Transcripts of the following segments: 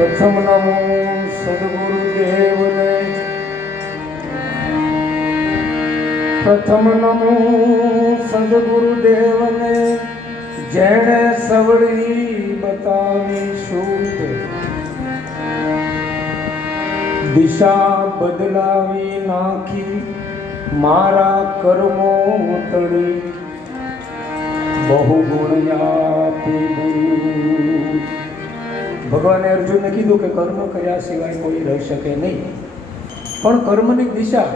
પ્રથમ નમો સદગુરુદેવને, પ્રથમ નમો સદગુરુદેવને, જેણે સવળી બતાવી શુદ્ધ દિશા બદલાવી નાખી મારા કર્મો તળી બહુ ગુણ આપી ગુરુ. ભગવાને અર્જુનને કીધું કે કર્મ કર્યા સિવાય કોઈ રહી શકે નહીં, પણ કર્મની દિશા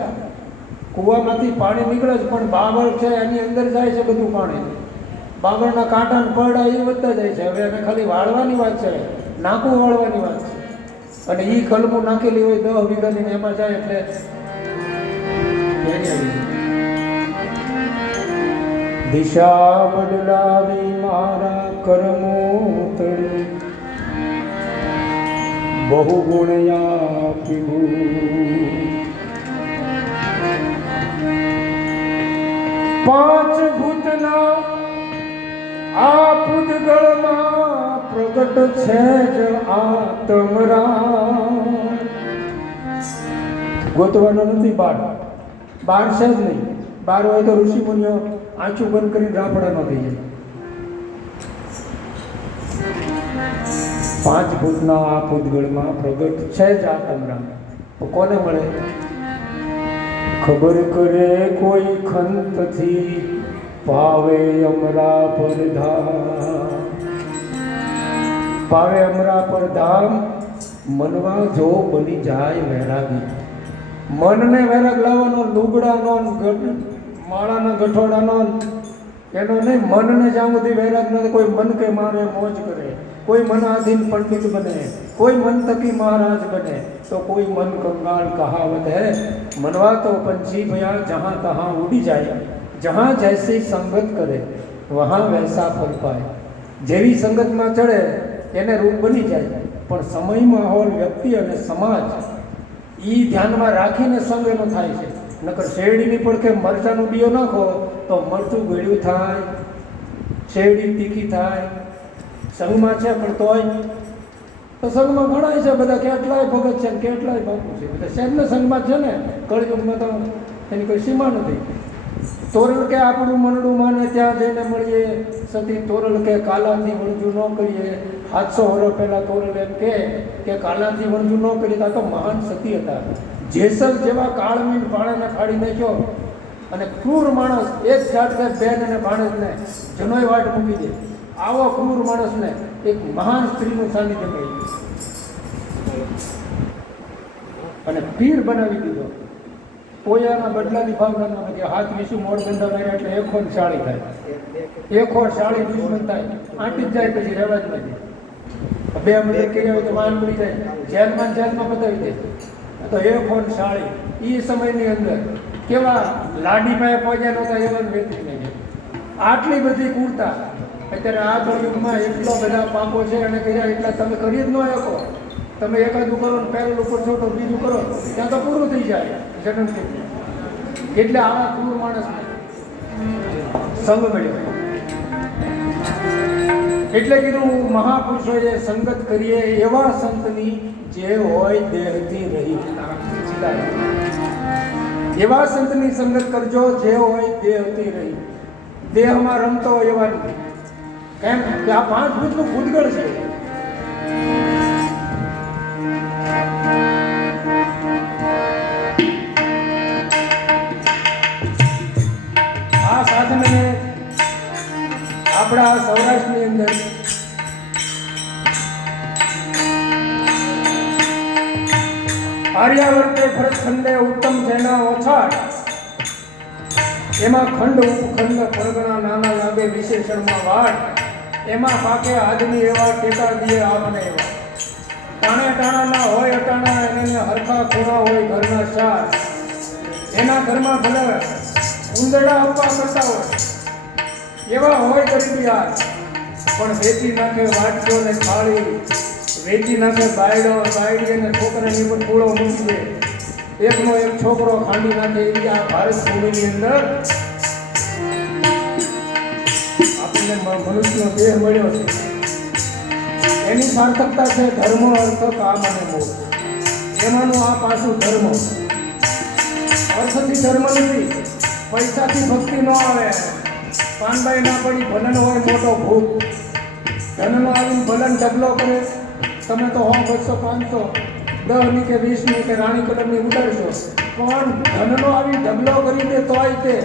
કૂવામાંથી પાણી નીકળે છે પણ બાવળ છે એની અંદર જાય છે બધું પાણી. બાવળના કાંટા પડડા એ વધતા જાય છે. હવે એને ખાલી વાળવાની વાત છે, નાકું વાળવાની વાત છે. અને એ કલમું નાખેલી હોય 10 વીઘાની એમાં જાય એટલે દિશા બદલાવી મારા કર્મો તળી બહુ ગુણ આપ્યું. પાંચ ભૂતના આ પૂતગળમાં પ્રગટ છે જ આત્મરામ. ગોતવાનો નથી બાર છે જ નહીં. બાર હોય તો ઋષિ મુનિઓ આંચું બંધ કરીને રાપડા ન થઈ જાય. પાંચ ભૂતના આ પૂતગળમાં પ્રગટ છે જ આત્મરામ. તો કોને મળે? ખબર કરે કોઈ ખંતથી પાવે અમરા પર ધામ. પાવે અમરા પર ધામ મનવા જો બની જાય વૈરાગી. મનને વૈરાગ લાવવાનો, લુગડાનો, માળાના ગઠોડાનો એનો નહીં. મનને જ્યાં સુધી વૈરાગ નથી, કોઈ મન કે મારે મોજ કરે, કોઈ મનાધીન પંડિત બને, કોઈ મન તકી મહારાજ બને, તો કોઈ મન કંગાળ કહાવત હૈ. मनवा तो पंछी भैया जहाँ तहाँ उड़ी जाए, जहाँ जैसी संगत करे वहाँ वैसा फल पाए. જેવી સંગતમાં ચડે એને રૂપ બની જાય. પણ સમય, માહોલ, વ્યક્તિ અને સમાજ એ ધ્યાનમાં રાખીને સંગ એનો થાય છે. નકર શેરડીની પડખે મરચાંનો બીયો નાખો તો મરચું ગળ્યું થાય, શેરડી તીખી થાય. સંગમાં છે પણ તોય તો સંઘમાં ઘણા છે બધા, કેટલાય ભગત છે કેટલાય બાપુ છે બધા શહેરના સંઘમાં છે ને. કળયુગમાં તો એની કોઈ સીમા નથી. તોરલ કે આપણું મનડું માને ત્યાં જઈને મળીએ. સતી તોરલ કે કાલાથી વણજું ન કરીએ. 700 વર્ષ પહેલાં તોરલ એમ કે કાલાથી વણજું ન કરીએ. તો આ તો મહાન સતી હતા. જેસલ જેવા કાળમીન ભાણાને ફાડી નાખ્યો અને ક્રૂર માણસ એક જાતને બેન અને ભાણેજને જનોય વાટ મૂકી દે. આવો ક્રૂર માણસને એક મહાન સ્ત્રીનું સાનિધ્ય મળ્યું અને પીર બનાવી દીધો. પોયાના બદલાની ભાવના નથી. હાથ વિશું મોડ બંધા કર્યા એટલે એકો શાળી થાય. એકો શાળી દુશ્મન થાય, આંટી જ જાય પછી રહેવા જ નથી. 2 મિનિટ કર્યા હોય તો માન મળી જાય, જેલમાં બતાવી દે. તો એકો શાળી એ સમયની અંદર કેવા લાડીમાં પહોંચ્યા નહોતા એવા જ વ્યક્તિ નહીં. આટલી બધી કુર્તા અત્યારે આ કળયુગમાં એટલો બધા પાપો છે અને કર્યા એટલા તમે કરી જ ન શકો. તમે એકાદું કરો ને પહેલું ઉપર છો તો બીજું કરો ત્યાં તો પૂરું થઈ જાય જન્મથી. એટલે આવા ક્રૂર માણસને સંગ મળ્યો. એટલે કીધું મહાપુરુષોએ સંગત કરીએ એવા સંતની જે હોય દેહથી રહી. એવા સંતની સંગત કરજો જે હોય દેહથી રહી. દેહમાં રમતો એવા નથી. કેમ કે આ 5 ભૂતનું ભૂતગળ છે. આ સાધનને આપણા સૌરાષ્ટ્રની અંદર આર્યાવર્તે ભરતખંડે ઉત્તમ જેના ઓછાડ. એમાં ખંડ ઉપખંડ પરગણા નાના લાગે વિશેષણમાં વાટ. એમાં પાકે આદમી એવા ટેકા દીએ આપને એવા. ટાણે ટાણાના હોય અટાણા એને હરખા ખૂણા હોય ઘરના ચાર. એના ઘરમાં ભલે ઉંદરડા આપવા કરતા હોય એવા હોય ગરીબી હાર. પણ વેચી નાખે વાટકો ને થાળી, વેચી નાખે બાયડો બાયડી અને છોકરાની પણ પૂળો મૂકીએ. એકનો એક છોકરો ખાંડી નાખે એવી આ ભારત ભૂમિની અંદર આપણને મનુષ્યનો દેહ મળ્યો છે. એની સાર્થકતા છે ધર્મ અર્થ કામ અને મોહ. એમાંનું આ પાછું ધર્મ. અર્થથી ધર્મ નથી, પૈસાથી ભક્તિ ન આવે. પાનબાઈ ના પડી ભલન હોય મોટો ભૂખ. ધનનો આવીને ભલન ડબલો કરે. તમે તો 100, 200, 500, 10ની કે 20ની કે રાણી કલરની ઉડાડશો, પણ ધનનો આવી ઢગલો કરી દે તોય તે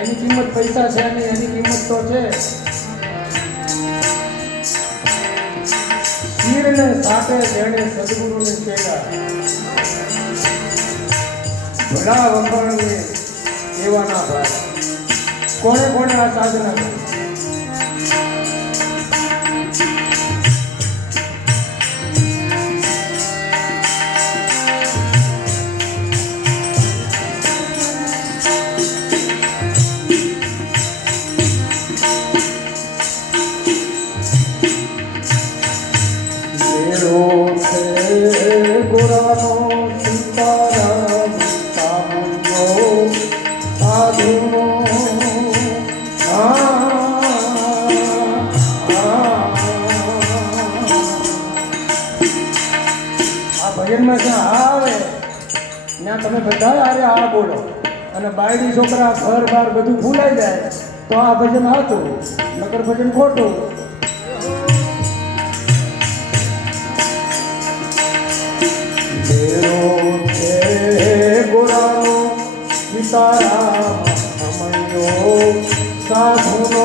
એની કિંમત પૈસા છે નહીં, એની કિંમત તો છે શીરને સાથે જેણે સદગુરુને છેડા ભલા વખાણને એવા ના ભાઈ. કોણે કોણે આ સાધના કરી? ભજનમાં જ્યાં આવે ત્યાં તમે બધા અરે આ બોલો અને બાયડી છોકરા ઘર બાર બધું ભૂલાઈ જાય તો આ ભજન હતું, નકર ભજન ખોટું. ગોરાનો સીતારામ સાધુનો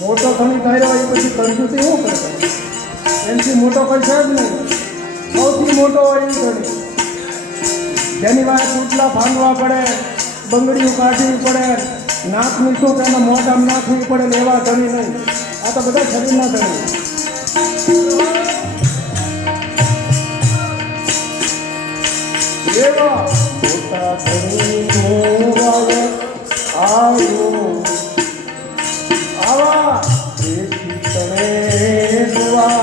મોટો ધણી ધાર્યો એ પછી કંજૂસી શું કરે? એનાથી મોટો કોઈ છે જ નહીં. સૌથી મોટો હોય એ ધણી જેની વાત પૂતલા ભાંગવા પડે, બંગડીઓ કાઢવી પડે, નાકની શું તેના મોઢામાં નાખવી પડે ને એવા ધણી નહીં. આ તો બધા શરીરના ધણી. એવા મોટા ધણી આવ્યો આવા તમે દુઆ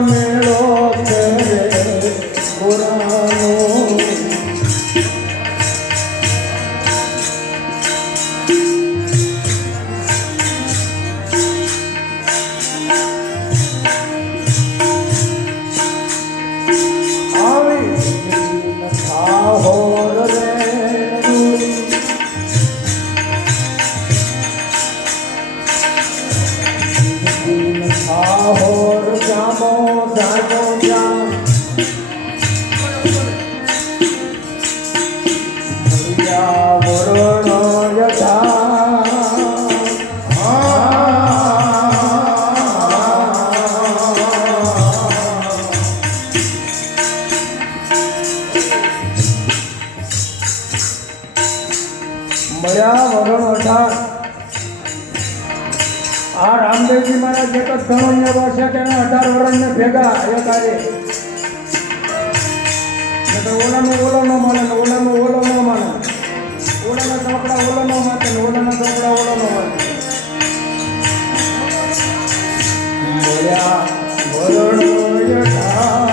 મેળો ગોરાનો જ ઘણો એવો છે કે 18 વર્ષને ભેગા એક આરે ઓલાનું ઓલો ન માને ને ઓલાનું ઓલો ન માને, ઓલાના ચોપડા ઓલો ન માને ને ઓલાના ચોપડા ઓલો ન માને. બોલ્યા વરણો યથા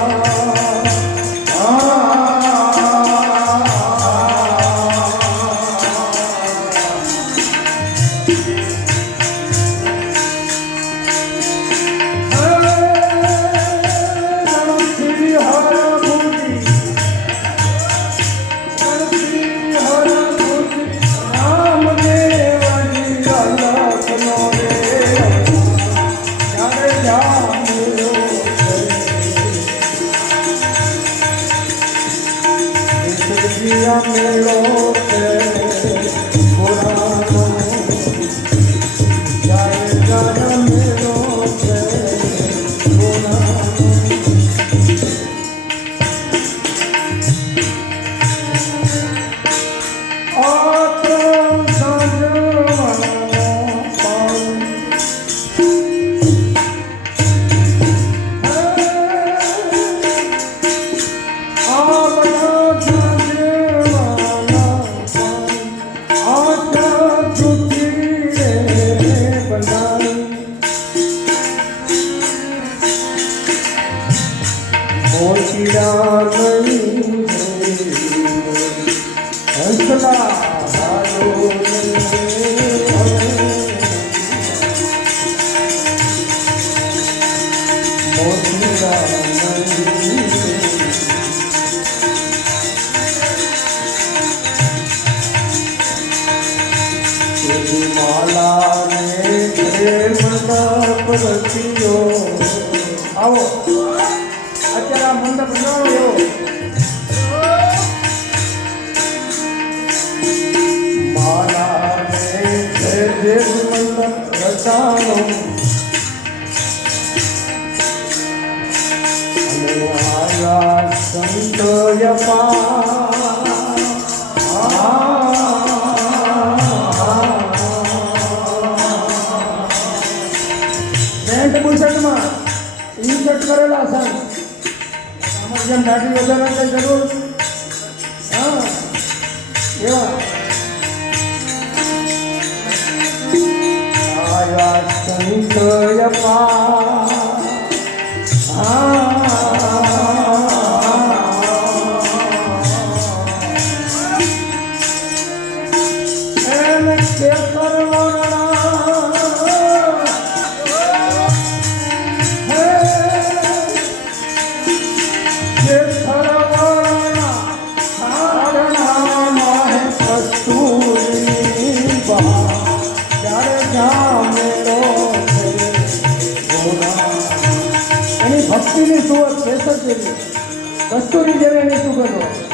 મેળો છે પુરાનો, જય જય મેળો છે પુરાનો. આત્મ સાંજવાનો આવો અત્યારે આ મંડપ ન એવો મારા જે મંડપ રચાણો અને આયા સંત યપા બુશર્ટમાં ઇન્સર્ટ કરેલા સન આમાં જેમ દાઢી વધારવાની જરૂર હા એવા આયા સંત યપા ભક્તિની સુવત કેસર જેવી કસ્તુરી જેવી એની સુગંધો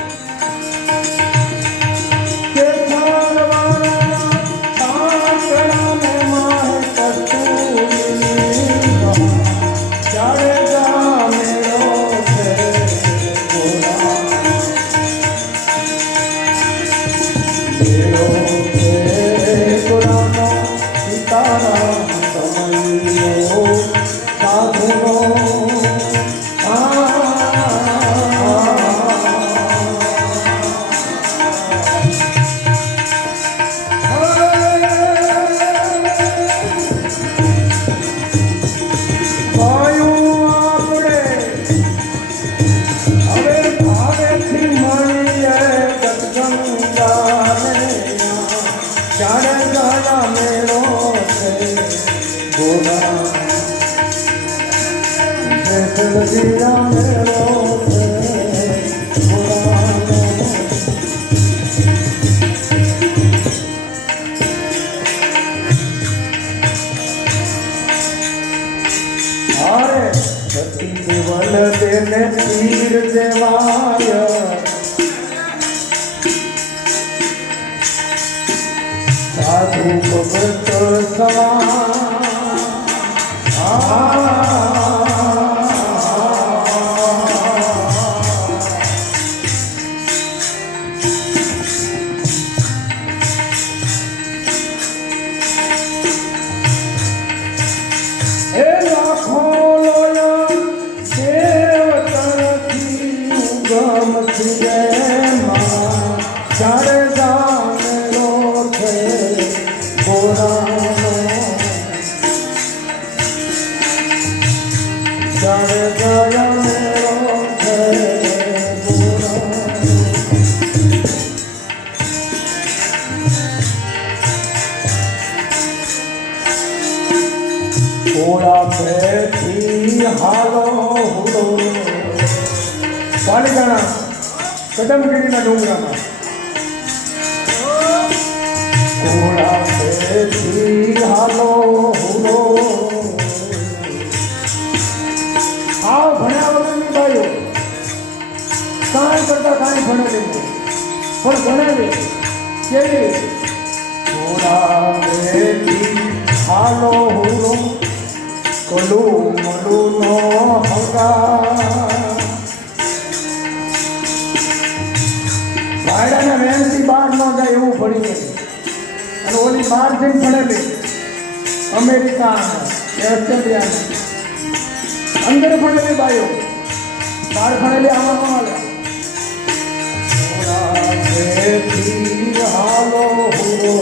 પીર દેવાય સાધુ ભગત સવા Hey, જાણે ગયા મેળો છે ઓળા પેથી હાલો હુડો પાલિકાના કદમગીરીના ડુંગરામાં ઓળા પેથી હાલો હુડો આ ભણ્યા વગરની બાઈઓ કાંઈ કરતા કાંઈ ભણેલી પણ ભણેલી કેવી ઓળા પેથી હાલો હુડો કલું મલું નો હંગા ભાઈડાને વેનથી બહાર ન જાય એવું ભણી ગઈ અને ઓલી બહાર જઈને ભણેલી અમેરિકા ઓસ્ટ્રેલિયા અંદર ભણેલી બાઈઓ બહાર ભણેલી આમાં ન હાલે હાલો હુરો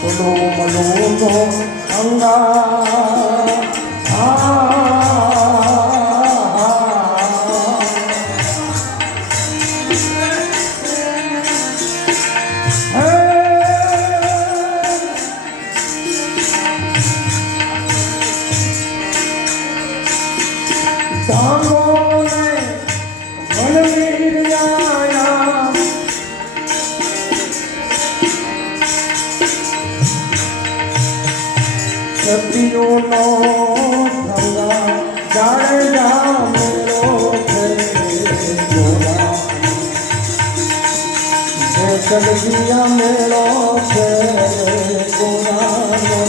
કલું મલું નો હંગા સતીઓનો સંગા જાણે જામેલો છે ગોરા સલગિયા મેળો છે ગોરાનો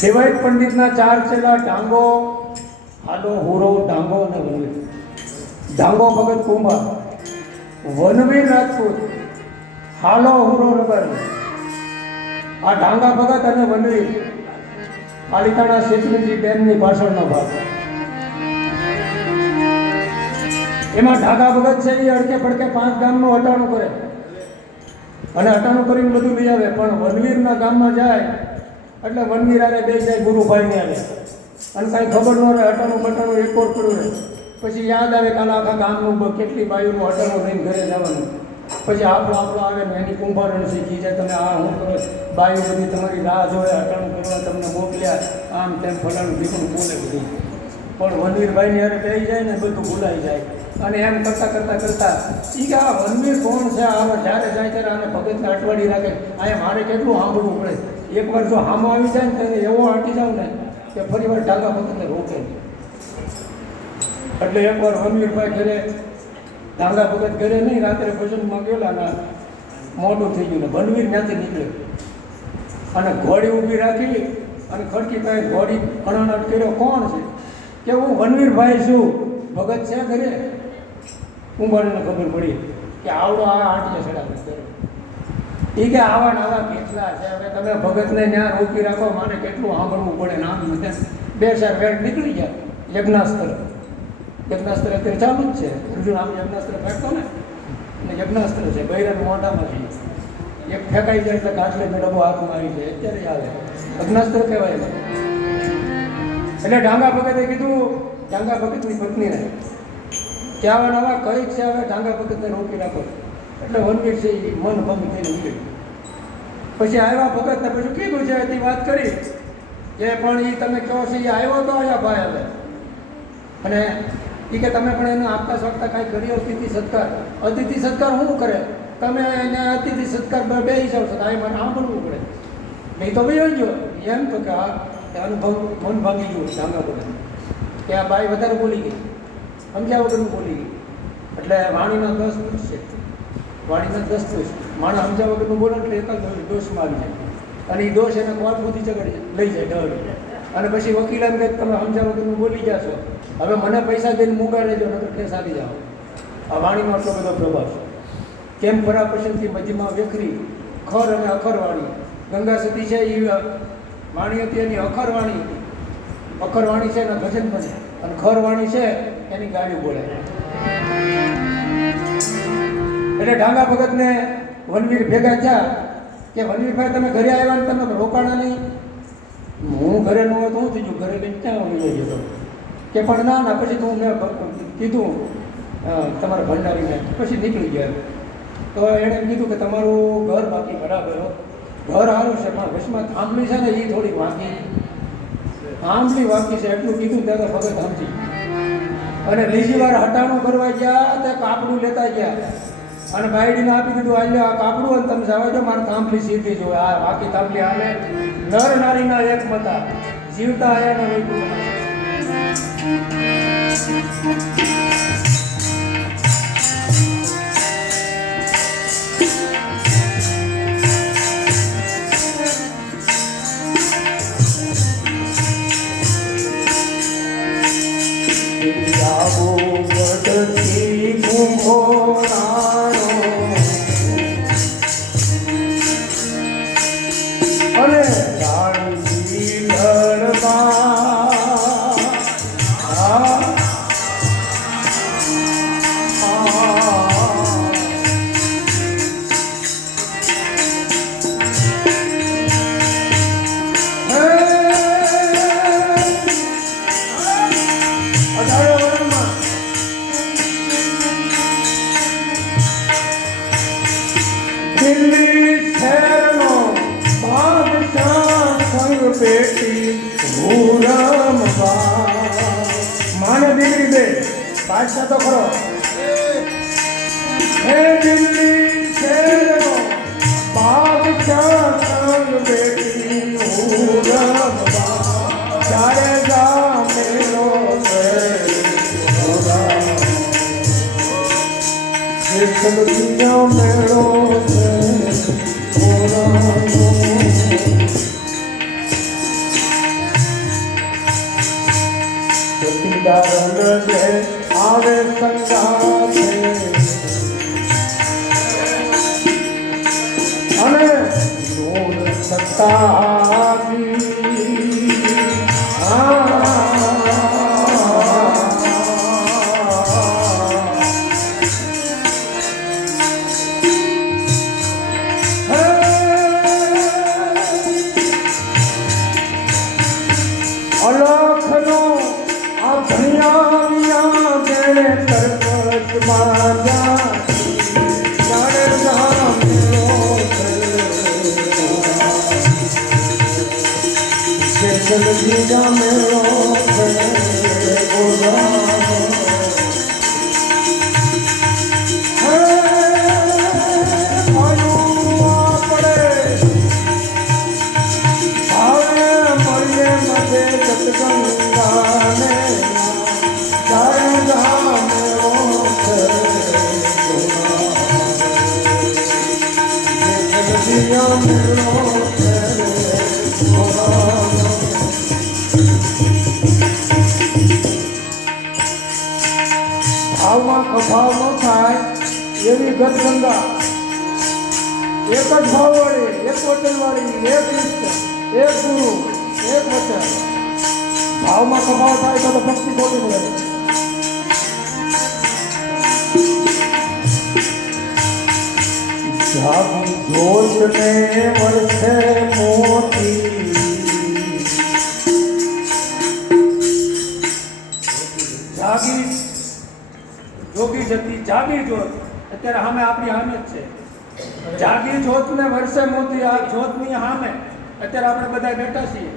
દેવાય પંડિતના 4 ચેલા ડાંગો હાલો હુરો ડાંગો અને વનવીર ડાંગો ભગત કુંભાર વનવીર રાજપૂત હાલો હુરો રબર આ ડાંગા ભગત અને વનવીર પાલિતાણા શેત્રુંજી ડેમની પાછળનો ભાગ એમાં ડાંગા ભગત છે એ અડકે પડકે 5 ગામનું હટાણું કરે અને હટાણું કરીને બધું લઈ આવે પણ વનવીરના ગામમાં જાય એટલે વનવીર આરે બે જાય ગુરુભાઈને આવે અને કાંઈ ખબર ન રહે હટાણું બટાણું એક ઓર પડ્યું રહે પછી યાદ આવે કાલે આખા ગામનું કેટલી બાયુનું હટાણું લઈને ઘરે જવાનું પછી આપણો આવે ને એની કુંભારણ શીખી જાય તમે આ હું કરો બાયું બધી તમારી રાહ જોડે હટાણું કરવા તમને મોકલ્યા આમ તેમ ફલાણું દીકરું બોલે બધું પણ વનવીરભાઈને યારે બેસી જાય ને બધું ભૂલાઈ જાય અને એમ કરતાં એ કે આ વનવીર કોણ છે આ જ્યારે જાય ત્યારે આને ભગતને અટવાડી રાખે અહીંયા મારે કેટલું સાંભળવું પડે એકવાર જો હામો આવી જાય ને તેને એવો હાટી જાવ ને કે ફરી વાર ડાંગા ભગતને રોકે એટલે એકવાર વનવીરભાઈ ઘરે ડાંગા ભગત ઘરે નહીં રાત્રે ભજનમાં ગયેલા ને મોટું થઈ ગયું ને વનવીર ત્યાંથી નીકળ્યો અને ઘોડી ઊભી રાખી અને ખડકી પાસે ઘોડી અણાટ કર્યો કોણ છે કે હું વનવીરભાઈ છું ભગત છે ઘરે કુંભારને ખબર પડી કે આવડો આ આંટીએ ચડાવી કર્યો એ કે આવા ને આવા કેટલા છે હવે તમે ભગતને ત્યાં રોકી રાખો મારે કેટલું સાંભળવું પડે નામ બે ચાર વેટ નીકળી ગયા યજ્ઞાસ્ત્ર અત્યારે ચાલુ જ છે અર્જુન આમ યજ્ઞાસ્ત્ર ફેંકતો ને એટલે યજ્ઞાસ્ત્ર છે બૈરાનું મોઢામાં છે એક ફેંકાઈ જાય એટલે કાચલે ડબ્બો હાથમાં આવી જાય અત્યારે આવે યજ્ઞાસ્ત્ર કહેવાય એટલે ડાંગા ભગતે કીધું ડાંગા ભગતની પત્નીને કે આવા નવા કઈક છે હવે ડાંગા ભગતને રોકી રાખો એટલે વનવીર છે એ મન ભંગ થઈને નીકળ્યું પછી આવ્યા ભગતને પછી કીધું છે એની વાત કરી કે પણ એ તમે કહો છો એ આવ્યો તો આવ્યા ભાઈ હવે અને એ કે તમે પણ એને આપતા શકતા કાંઈ કર્યો અતિથિ સત્કાર શું કરે તમે એને અતિથિ સત્કાર બે જાવ છો આ મને સાંભળવું પડે નહીં તો ભાઈ ગયો એમ તો કે આ અનુભવ મન ભાંગી ગયું ડાંગા ભગત કે આ બાઈ વધારે બોલી ગઈ સમજ્યા વગરનું બોલી ગઈ એટલે વાણીના 10 દોષ છે વાણીના 10 દોષ માણસ સમજ્યા વગરનું બોલે એટલે એક જ દોષમાં આવી જાય અને એ દોષ એને કોર્ટ સુધી ચગડી લઈ જાય ડર અને પછી વકીલ એમ કે તમે સમજ્યા વગરનું બોલી ગયા છો હવે મને પૈસા દઈને મૂકા લેજો નકર કેસ આવી જાઓ આ વાણીનો આટલો બધો પ્રભાવ છે કેમ ફરા પસંદથી મધ્યમાં વેખરી ખર અને અખરવાણી ગંગા સતી છે એ વાણી હતી એની અખરવાણી છે એના ભજન બને અને ખરવાણી છે એની ગાડી બોલે એટલે ડાંગા ભગતને વનવીર ભેગા થયા કે વનવીરભાઈ તમે ઘરે આવ્યા ને તમે રોકાણા નહીં. હું ઘરે ન હોય તો હું થઈ ગયું, ઘરે લઈને ક્યાં લઈ ગયો કે પણ ના ના. પછી તો મેં કીધું તમારા ભંડારીને, પછી નીકળી ગયા. તો એણે એમ કીધું કે તમારું ઘર બાકી બરાબર હો, ઘર સારું છે પણ વચમાં થાંભલી છે ને એ થોડી વાંકી, થાંભલી વાંકી છે એટલું કીધું ત્યારે ભગત સમજી. અને બીજી વાર હટાણું કરવા ગયા તો કાપડું લેતા ગયા અને બાયડીને આપી દીધું, આજે આ કાપડું અને તમે જવા દો, મારે થાંભલી સીધી જોવે. આ બાકી થાંભલી હાલે નર નારીના એક મતા જીવતા આયા ને બાદશાહ તો ખરો. હે દિલ્હી શહેરનો બાદશાહ સંગ બેટી હું રમવા, ચારે ગામ મેળો છે મેળો છે આવે સંગાથે અને નૂર સત્તાવી અલખનો આ ભણિયા ભાવમાં કભાવ ન થાય એવી ગદગંગા, એક જ ભાવવાળી, એક વચનવાળી, એક નિષ્ઠ, એક ગુરુ, એક વચન. ભાવમાં કભાવ થાય તો ભક્તિ ખોટી મળે. જાગી જોત ને વર્ષે મોતી, જાગી જોગી જતી જાગી જોત અત્યારે સામે આપણી સામે જ છે. જાગી જોત ને વર્ષે મોતી, આ જોતની સામે અત્યારે આપણે બધા બેઠા છીએ.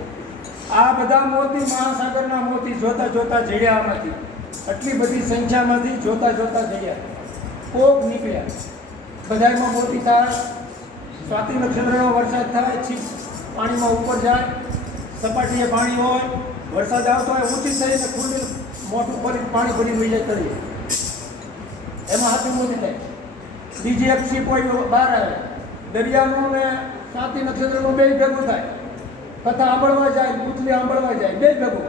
આ બધા મોતી મહાસાગરના મોતી જોતા જોતા જડ્યા આમાંથી, આટલી બધી સંખ્યામાંથી જોતા જોતા જડ્યા, કોક નીકળ્યા. બધામાં મોતી થાય, સ્વાતિ નક્ષત્રનો વરસાદ થાય, છીપ પાણીમાં ઉપર જાય, સપાટીએ પાણી હોય, વરસાદ આવતો હોય, ઊંચી થઈને ખુલ્લી મોટું ફરી પાણી ભરી વહી જાય તરીકે, એમાં હાથી મોતી થાય. બીજી એક છીપ હોય બહાર આવે, દરિયાનું ને સ્વાતિ નક્ષત્રનું બે ભેગું થાય, કથા આંબળવા જાય, પૂતલી આંબળવા જાય, બે ભેગું,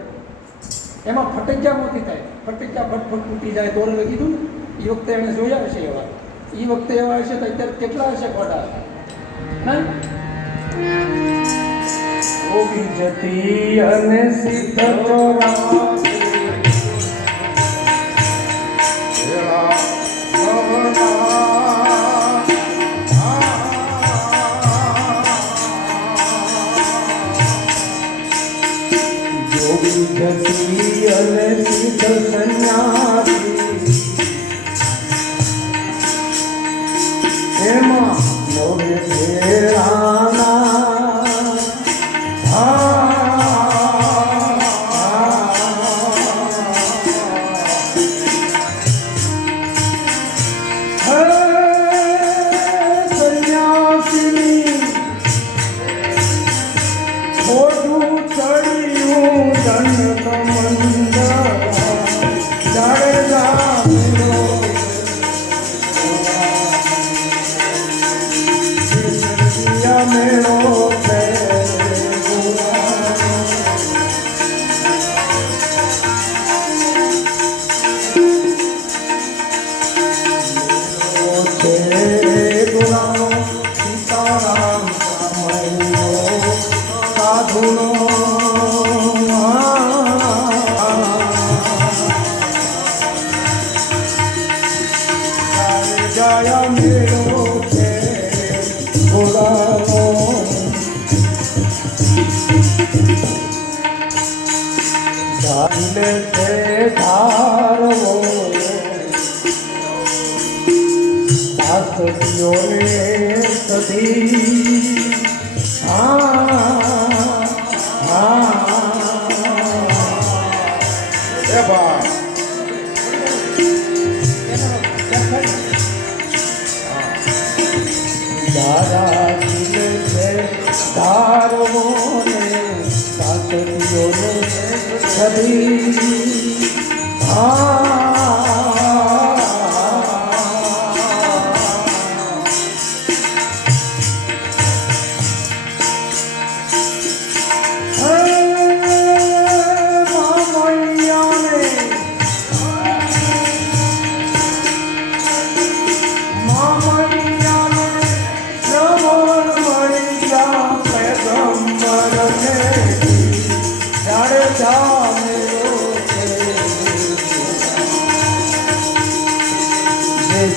એમાં ફટક્યા મોતી થાય. ફટક્યા ફટફટ તૂટી જાય. તોરલે કીધું ને એ વખતે એને જોયા હશે એવા, એ વખતે એવા હશે તો અત્યારે કેટલા હશે ખોટા ઓગી જતી અને સિદ્ધ ચોરા એમાં નવે ફેરાના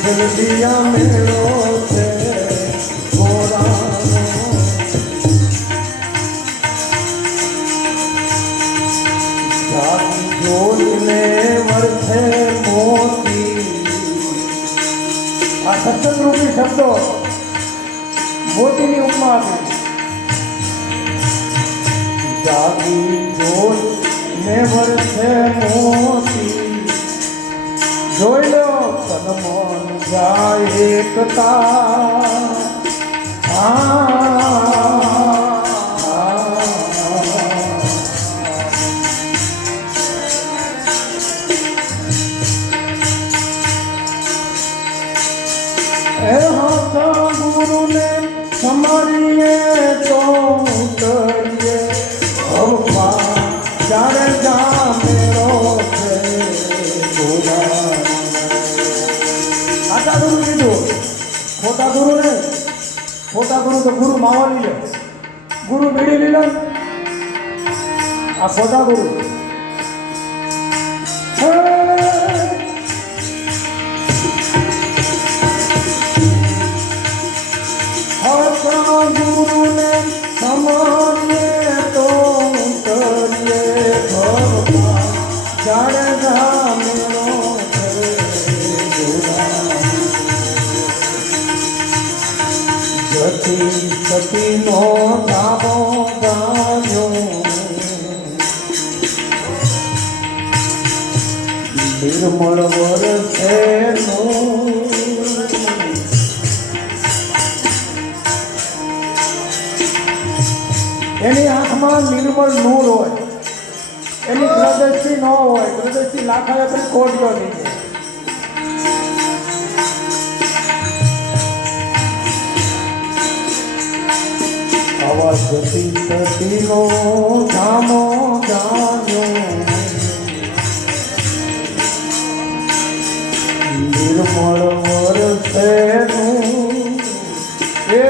જલ્દિયા મેળો છે ગોરાનો જોઈને વર્ષે મોતી આ સત્સંગરૂપી શબ્દો મોતીની ઉપમા આપી જાગી જોઈને વર્ષે મોતી જોઈ લો તન મન જાય એકતા ગુરુને સમારીએ તો ઉતરીએ જાણે જામેરો છે આટા ગુરુ કીધું ખોટા ગુરુ ને ખોટા ગુરુ તો ગુરુ માવાની લે ગુરુ મેળી લીધો આ ખોટા ગુરુ ગુરુને સમારીએ તો ઉતરીએ જાણે જામેરો સતીનો ધાબો ગાયો નિર્મળ વરસે એની આંખમાં નિર્મળ નૂર હોય એની પ્રદર્શી ન હોય પ્રદર્શી લાખાય પણ કોટ્યો નહીં આવા જતી સતીનો ધામો જાણ્યો નિર્મળ વરસેનું એ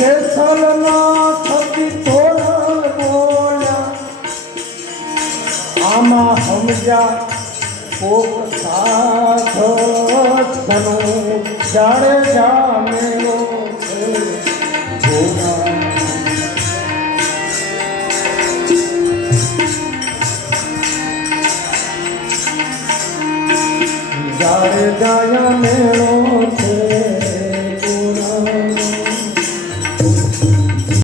જેસલના થકી તોરણ બોલ્યા આમાં સમજ્યા કોક સાથ તનું જાણે જામેલો જાયા મેળા